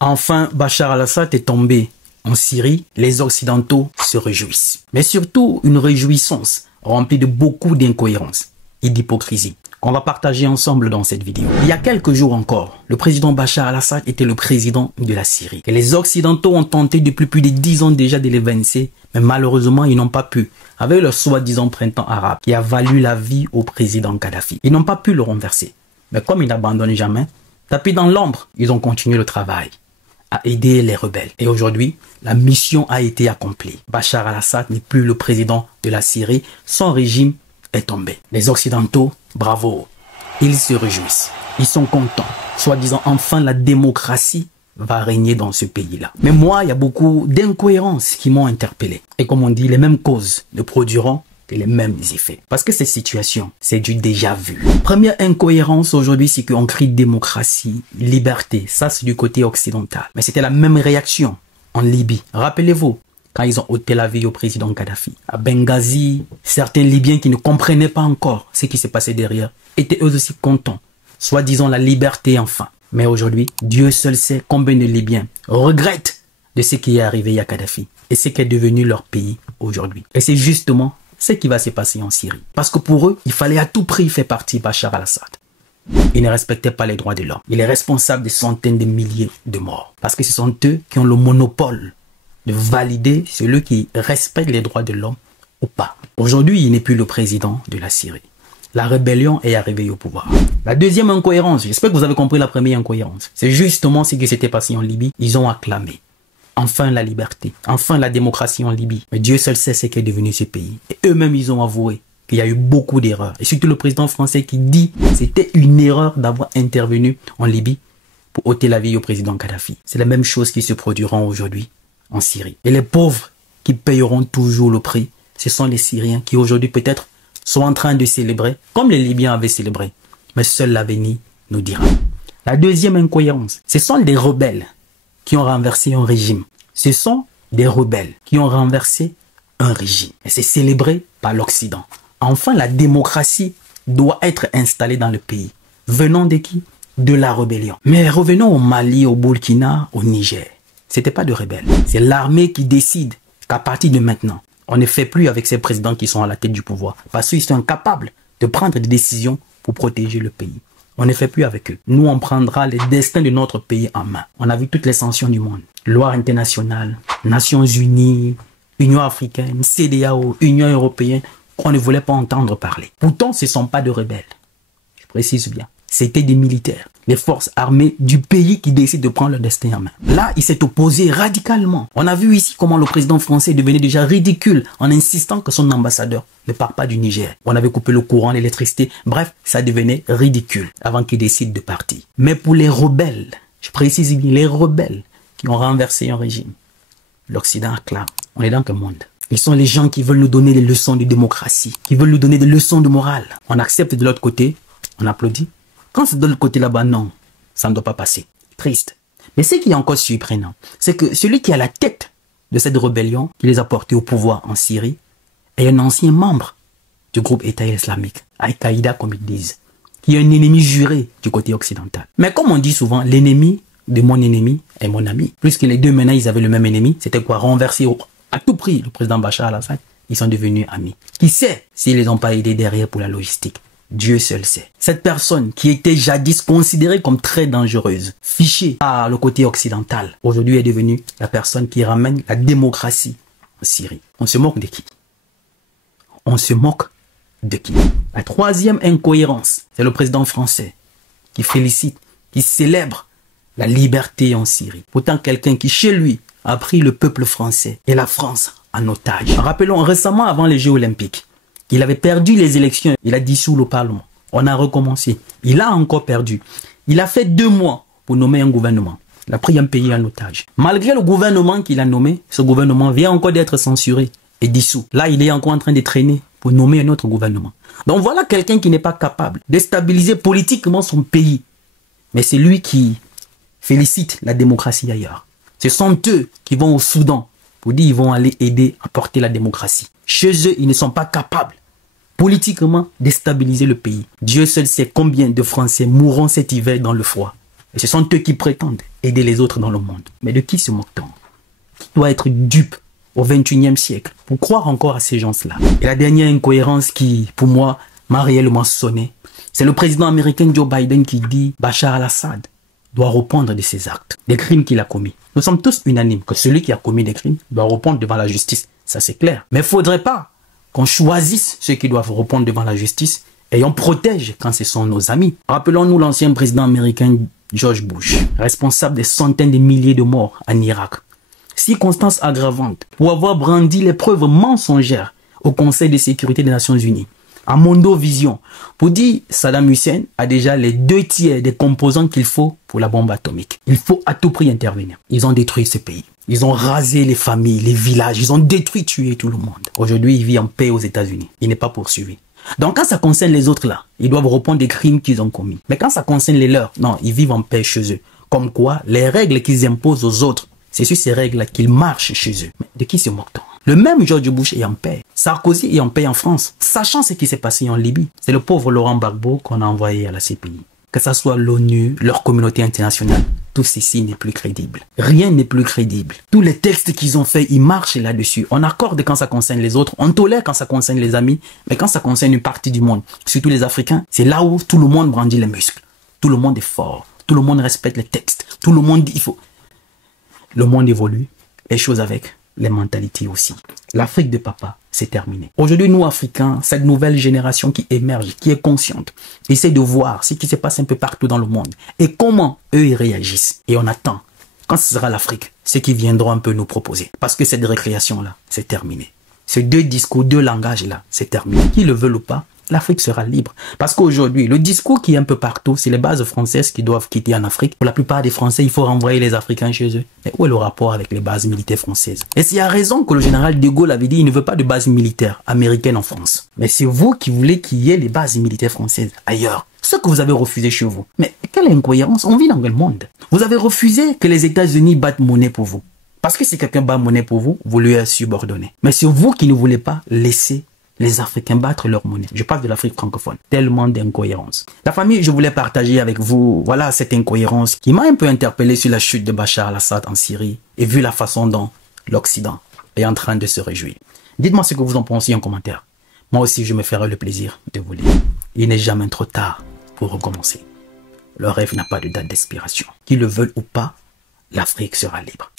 Enfin, Bachar al-Assad est tombé en Syrie. Les Occidentaux se réjouissent. Mais surtout, une réjouissance remplie de beaucoup d'incohérences et d'hypocrisie qu'on va partager ensemble dans cette vidéo. Il y a quelques jours encore, le président Bachar al-Assad était le président de la Syrie. Et les Occidentaux ont tenté depuis plus de 10 ans déjà de l'évincer, mais malheureusement, ils n'ont pas pu. Avec le soi-disant printemps arabe qui a valu la vie au président Kadhafi. Ils n'ont pas pu le renverser. Mais comme ils n'abandonnent jamais, tapis dans l'ombre, ils ont continué le travail à aider les rebelles. Et aujourd'hui, la mission a été accomplie. Bachar al-Assad n'est plus le président de la Syrie. Son régime est tombé. Les Occidentaux, bravo. Ils se réjouissent. Ils sont contents. Soi-disant, enfin, la démocratie va régner dans ce pays-là. Mais moi, il y a beaucoup d'incohérences qui m'ont interpellé. Et comme on dit, les mêmes causes ne produiront que les mêmes effets. Parce que cette situation, c'est du déjà vu. Première incohérence aujourd'hui, c'est qu'on crie démocratie, liberté. Ça, c'est du côté occidental. Mais c'était la même réaction en Libye. Rappelez-vous, quand ils ont ôté la vie au président Kadhafi. À Benghazi, certains Libyens qui ne comprenaient pas encore ce qui s'est passé derrière étaient eux aussi contents. Soi-disant la liberté enfin. Mais aujourd'hui, Dieu seul sait combien de Libyens regrettent de ce qui est arrivé à Kadhafi et ce qui est devenu leur pays aujourd'hui. Et c'est justement ce qui va se passer en Syrie. Parce que pour eux, il fallait à tout prix faire partie Bachar al-Assad. Ils ne respectaient pas les droits de l'homme. Il est responsable de centaines de milliers de morts. Parce que ce sont eux qui ont le monopole de valider celui qui respecte les droits de l'homme ou pas. Aujourd'hui, il n'est plus le président de la Syrie. La rébellion est arrivée au pouvoir. La deuxième incohérence, j'espère que vous avez compris la première incohérence. C'est justement ce qui s'était passé en Libye. Ils ont acclamé. Enfin la liberté. Enfin la démocratie en Libye. Mais Dieu seul sait ce qu'est devenu ce pays. Et eux-mêmes, ils ont avoué qu'il y a eu beaucoup d'erreurs. Et surtout le président français qui dit que c'était une erreur d'avoir intervenu en Libye pour ôter la vie au président Kadhafi. C'est la même chose qui se produira aujourd'hui en Syrie. Et les pauvres qui payeront toujours le prix, ce sont les Syriens qui aujourd'hui peut-être sont en train de célébrer, comme les Libyens avaient célébré. Mais seul l'avenir nous dira. La deuxième incohérence, ce sont des rebelles qui ont renversé un régime. Ce sont des rebelles qui ont renversé un régime. Et c'est célébré par l'Occident. Enfin, la démocratie doit être installée dans le pays. Venant de qui? De la rébellion. Mais revenons au Mali, au Burkina, au Niger. C'était pas de rebelles. C'est l'armée qui décide qu'à partir de maintenant, on ne fait plus avec ces présidents qui sont à la tête du pouvoir. Parce qu'ils sont incapables de prendre des décisions pour protéger le pays. On ne fait plus avec eux. Nous, on prendra le destin de notre pays en main. On a vu toutes les sanctions du monde. Loi internationale, Nations Unies, Union africaine, CEDEAO, Union européenne, qu'on ne voulait pas entendre parler. Pourtant, ce ne sont pas de rebelles. Je précise bien. C'était des militaires, les forces armées du pays qui décident de prendre leur destin en main. Là, il s'est opposé radicalement. On a vu ici comment le président français devenait déjà ridicule en insistant que son ambassadeur ne part pas du Niger. On avait coupé le courant, l'électricité. Bref, ça devenait ridicule avant qu'il décide de partir. Mais pour les rebelles, je précise bien, les rebelles qui ont renversé un régime, l'Occident acclame. On est dans quel monde? Ils sont les gens qui veulent nous donner des leçons de démocratie, qui veulent nous donner des leçons de morale. On accepte de l'autre côté, on applaudit. Quand c'est de l'autre côté là-bas, non, ça ne doit pas passer. Triste. Mais ce qui est encore surprenant, c'est que celui qui est à la tête de cette rébellion, qui les a portés au pouvoir en Syrie, est un ancien membre du groupe État islamique, Al-Qaïda comme ils disent, qui est un ennemi juré du côté occidental. Mais comme on dit souvent, l'ennemi de mon ennemi est mon ami. Puisque les deux maintenant, ils avaient le même ennemi, c'était quoi? Renverser à tout prix le président Bachar al-Assad. Ils sont devenus amis. Qui sait s'ils les ont pas aidés derrière pour la logistique? Dieu seul sait. Cette personne qui était jadis considérée comme très dangereuse, fichée par le côté occidental, aujourd'hui est devenue la personne qui ramène la démocratie en Syrie. On se moque de qui? On se moque de qui? La troisième incohérence, c'est le président français qui félicite, qui célèbre la liberté en Syrie. Pourtant, quelqu'un qui, chez lui, a pris le peuple français et la France en otage. Rappelons récemment, avant les Jeux Olympiques, il avait perdu les élections. Il a dissous le Parlement. On a recommencé. Il a encore perdu. Il a fait 2 mois pour nommer un gouvernement. Il a pris un pays en otage. Malgré le gouvernement qu'il a nommé, ce gouvernement vient encore d'être censuré et dissous. Là, il est encore en train de traîner pour nommer un autre gouvernement. Donc voilà quelqu'un qui n'est pas capable de stabiliser politiquement son pays. Mais c'est lui qui félicite la démocratie ailleurs. Ce sont eux qui vont au Soudan pour dire qu'ils vont aller aider à porter la démocratie. Chez eux, ils ne sont pas capables politiquement déstabiliser le pays. Dieu seul sait combien de Français mourront cet hiver dans le froid. Et ce sont eux qui prétendent aider les autres dans le monde. Mais de qui se moque-t-on? Qui doit être dupe au XXIe siècle pour croire encore à ces gens-là? Et la dernière incohérence qui, pour moi, m'a réellement sonné, c'est le président américain Joe Biden qui dit Bachar al-Assad doit répondre de ses actes, des crimes qu'il a commis. Nous sommes tous unanimes que celui qui a commis des crimes doit répondre devant la justice. Ça, c'est clair. Mais il ne faudrait pas qu'on choisisse ceux qui doivent répondre devant la justice et on protège quand ce sont nos amis. Rappelons-nous l'ancien président américain George Bush, responsable des centaines de milliers de morts en Irak. Circonstance aggravante pour avoir brandi les preuves mensongères au Conseil de sécurité des Nations Unies, à Mondovision, pour dire Saddam Hussein a déjà les 2/3 des composants qu'il faut pour la bombe atomique. Il faut à tout prix intervenir. Ils ont détruit ce pays. Ils ont rasé les familles, les villages. Ils ont détruit, tué tout le monde. Aujourd'hui, il vit en paix aux États-Unis. Il n'est pas poursuivi. Donc quand ça concerne les autres là, ils doivent répondre des crimes qu'ils ont commis. Mais quand ça concerne les leurs, non, ils vivent en paix chez eux. Comme quoi, les règles qu'ils imposent aux autres, c'est sur ces règles-là qu'ils marchent chez eux. Mais de qui se moque-t-on? Le même George Bush est en paix. Sarkozy est en paix en France, sachant ce qui s'est passé en Libye. C'est le pauvre Laurent Gbagbo qu'on a envoyé à la CPI. Que ça soit l'ONU, leur communauté internationale, tout ceci n'est plus crédible. Rien n'est plus crédible. Tous les textes qu'ils ont faits, ils marchent là-dessus. On accorde quand ça concerne les autres, on tolère quand ça concerne les amis, mais quand ça concerne une partie du monde, surtout les Africains, c'est là où tout le monde brandit les muscles. Tout le monde est fort, tout le monde respecte les textes, tout le monde dit il faut... Le monde évolue, les choses avec, les mentalités aussi. L'Afrique de papa, c'est terminé. Aujourd'hui, nous, Africains, cette nouvelle génération qui émerge, qui est consciente, essaie de voir ce qui se passe un peu partout dans le monde et comment eux, ils réagissent. Et on attend, quand ce sera l'Afrique, ce qu'ils viendront un peu nous proposer. Parce que cette récréation-là, c'est terminé. Ces deux discours, deux langages-là, c'est terminé. Qu'ils le veulent ou pas, l'Afrique sera libre. Parce qu'aujourd'hui, le discours qui est un peu partout, c'est les bases françaises qui doivent quitter en Afrique. Pour la plupart des Français, il faut renvoyer les Africains chez eux. Mais où est le rapport avec les bases militaires françaises? Et c'est à raison que le général de Gaulle avait dit qu'il ne veut pas de base militaire américaine en France. Mais c'est vous qui voulez qu'il y ait les bases militaires françaises ailleurs. Ce que vous avez refusé chez vous. Mais quelle incohérence? On vit dans quel monde? Vous avez refusé que les États-Unis battent monnaie pour vous. Parce que si quelqu'un bat monnaie pour vous, vous lui êtes subordonné. Mais c'est vous qui ne voulez pas laisser les Africains battre leur monnaie. Je parle de l'Afrique francophone. Tellement d'incohérences. La famille, je voulais partager avec vous, voilà cette incohérence qui m'a un peu interpellé sur la chute de Bachar al-Assad en Syrie et vu la façon dont l'Occident est en train de se réjouir. Dites-moi ce que vous en pensez en commentaire. Moi aussi, je me ferai le plaisir de vous lire. Il n'est jamais trop tard pour recommencer. Le rêve n'a pas de date d'expiration. Qu'ils le veulent ou pas, l'Afrique sera libre.